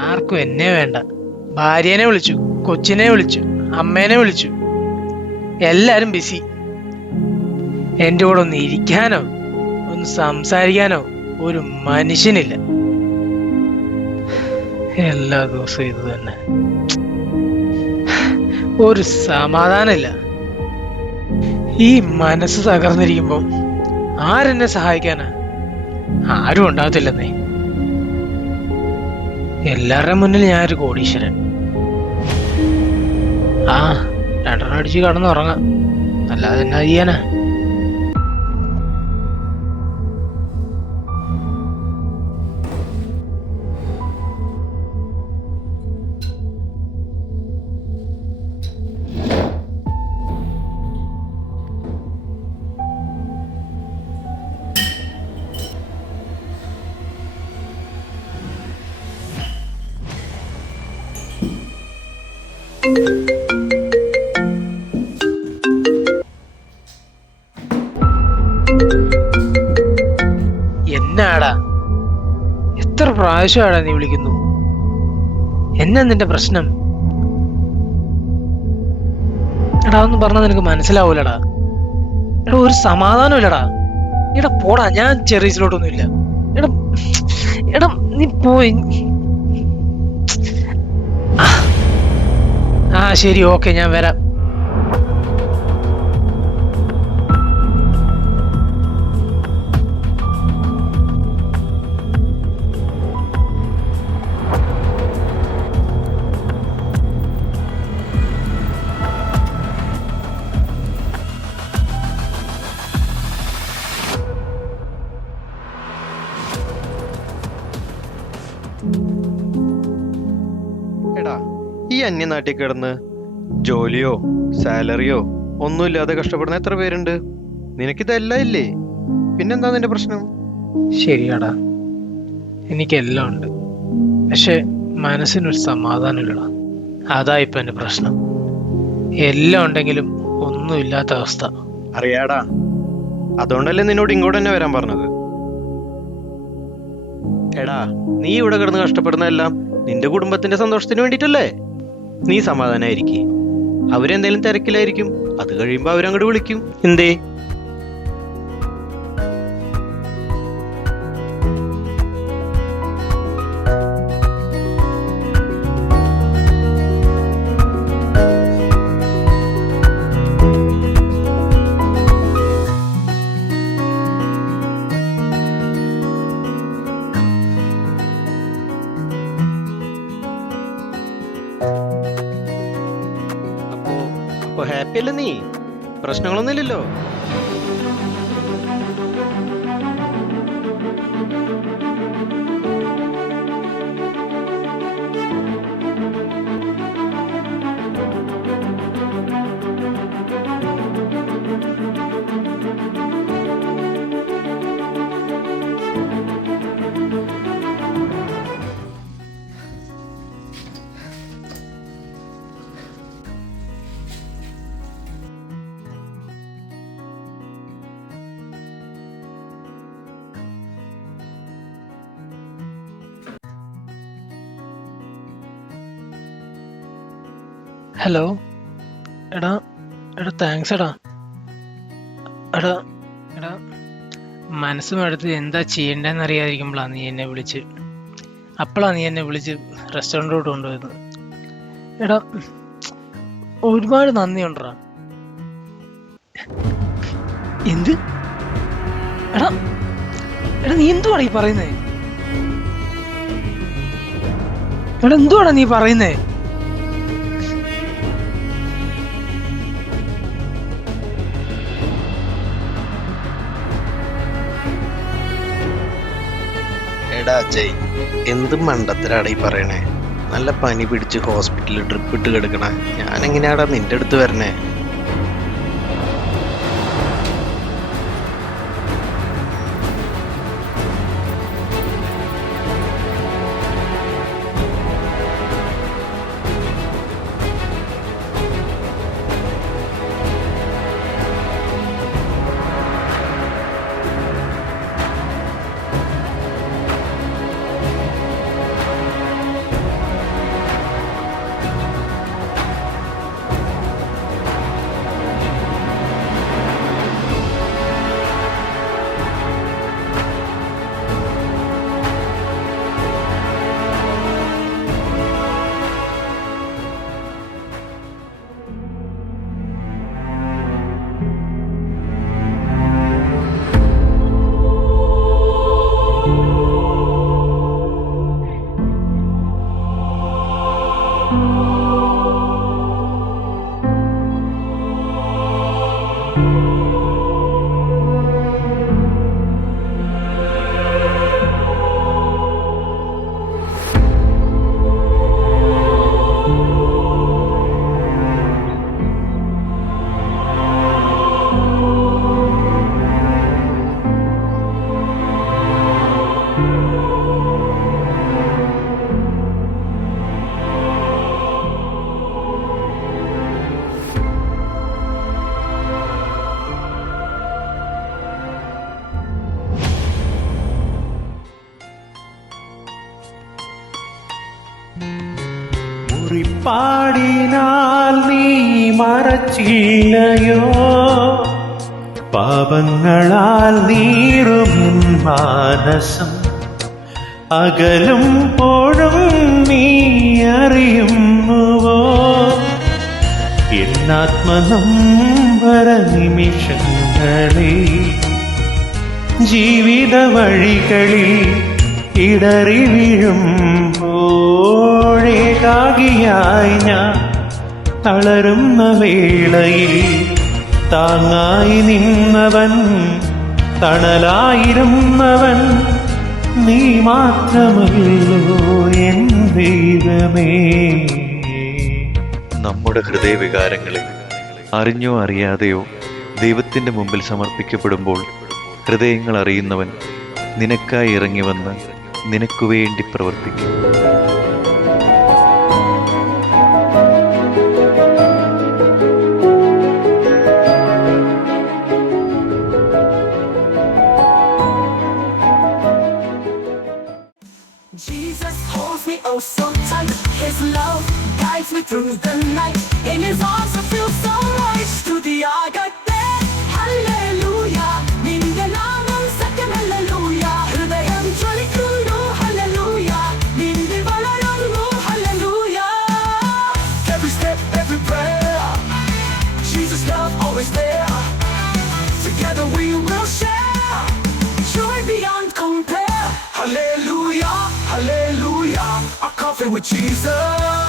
ആർക്കും എന്നെ വേണ്ട. ഭാര്യനെ വിളിച്ചു, കൊച്ചിനെ വിളിച്ചു, അമ്മേനെ വിളിച്ചു, എല്ലാരും ബിസി. എന്റെ കൂടെ ഒന്ന് ഇരിക്കാനോ ഒന്ന് സംസാരിക്കാനോ ഒരു മനുഷ്യനില്ല. എല്ലാ ദിവസവും ഇത് തന്നെ, ഒരു സമാധാനമില്ല. ഈ മനസ്സ് തകർന്നിരിക്കുമ്പോ ആരെന്നെ സഹായിക്കാനാ? ആരും ഉണ്ടാകത്തില്ലെന്നേ. എല്ലാവരുടെ മുന്നിൽ ഞാനൊരു കോടീശ്വരൻ. ആ, രണ്ടെണ്ണം അടിച്ച് കടന്നുറങ്ങാം, അല്ലാതെ എന്നാ ചെയ്യാനാ? എന്നാടാ, എത്ര പ്രാവശ്യമാടാ നീ വിളിക്കുന്നു? എന്നാ നിന്റെ പ്രശ്നം? എടാ ഒന്നും പറഞ്ഞാൽ നിനക്ക് മനസ്സിലാവൂലടാ. എടാ ഒരു സമാധാനം ഇല്ലടാ. എടാ പോടാ, ഞാൻ ചെറിയസിലോട്ടൊന്നും ഇല്ല. എടാ എടാ നീ പോയി. ആ ശരി, ഓക്കെ, ഞാൻ വരാം. എടാ, ഈ അന്യനാട്ടിൽ കിടന്ന് ജോലിയോ സാലറിയോ ഒന്നുമില്ലാതെ കഷ്ടപ്പെടുന്ന എത്ര പേരുണ്ട്? നിനക്കിതെല്ലാം ഇല്ലേ? പിന്നെന്താ നിന്റെ പ്രശ്നം? ശരിയാടാ, എനിക്കെല്ലാം ഉണ്ട്, പക്ഷെ മനസ്സിനൊരു സമാധാനമില്ലടാ. അതാ ഇപ്പൊ എന്റെ പ്രശ്നം. എല്ലാം ഉണ്ടെങ്കിലും ഒന്നുമില്ലാത്ത അവസ്ഥ. അറിയാടാ, അതുകൊണ്ടല്ലേ നിന്നോട് ഇങ്ങോട്ട് തന്നെ വരാൻ പറഞ്ഞത്. എടാ, നീ ഇവിടെ കിടന്ന് കഷ്ടപ്പെടുന്നതെല്ലാം നിന്റെ കുടുംബത്തിന്റെ സന്തോഷത്തിന് വേണ്ടിട്ടല്ലേ? നീ സമാധാനായിരിക്കേ. അവരെന്തേലും തിരക്കിലായിരിക്കും, അത് കഴിയുമ്പോ അവരങ്ങോട്ട് വിളിക്കും. എന്തേ? അപ്പൊ ഹാപ്പി അല്ലേ നീ? പ്രശ്നങ്ങളൊന്നുമില്ലല്ലോ? ഹലോ, എടാ എടാ താങ്ക്സ് എടാ. എടാ എടാ മനസ്സും എടുത്ത് എന്താ ചെയ്യണ്ടെന്ന് അറിയാതിരിക്കുമ്പോഴാണ് നീ എന്നെ വിളിച്ച് റെസ്റ്റോറൻറ്റിലോട്ട് കൊണ്ടുപോയത്. എടാ ഒരുപാട് നന്ദിയുണ്ടെടാ. എന്ത്? എടാ എടാ നീ എന്തുവാടാ ഈ പറയുന്നേ? എടാ എന്തുവാടാ നീ പറയുന്നേ? എടാ അജയ്, എന്ത് മണ്ടത്തരാടാ ഈ പറയണേ? നല്ല പനി പിടിച്ച് ഹോസ്പിറ്റലിൽ ട്രിപ്പ് ഇട്ട് കിടക്കണ ഞാൻ എങ്ങനെയാടാ നിന്റെ അടുത്ത് വരണേ? കുറിപ്പാടിനാൽ നീ മറച്ചില്ലയോ, പാപങ്ങളാൽ നീറുമെൻ മാനസം അകലും പോഴും നീ അറിയുന്നുവോ, എന്നാത്മനൊമ്പര നിമിഷങ്ങളിൽ ജീവിത വഴികളിൽ ഇടറി വീഴുമ്പോഴേകാകിയായി ഞാൻ തളരുന്ന വേളയിൽ താങ്ങായി നിന്നവൻ, തണലായിരുന്നവൻ നീ മാത്രമല്ലോ എൻ ദൈവമേ. നമ്മുടെ ഹൃദയവികാരങ്ങളെ അറിഞ്ഞോ അറിയാതെയോ ദൈവത്തിൻ്റെ മുമ്പിൽ സമർപ്പിക്കപ്പെടുമ്പോൾ ഹൃദയങ്ങൾ അറിയുന്നവൻ നിനക്കായി ഇറങ്ങി വന്ന് നിനക്കു വേണ്ടി പ്രവർത്തിക്കും. Jesus holds me oh so tight. His love guides me through the night. In His arms I feel so right. സ്തുതിയാകട്ടെ Hallelujah. നിന്റെ നാമം സത്യം Hallelujah. ഹൃദയം ജ്വലിക്കുന്നു Hallelujah. നിന്നിൽ വളരുന്നു Hallelujah. Every step, every prayer, Jesus' love always there. Together we will share joy beyond compare. Hallelujah, hallelujah, our coffee with Jesus.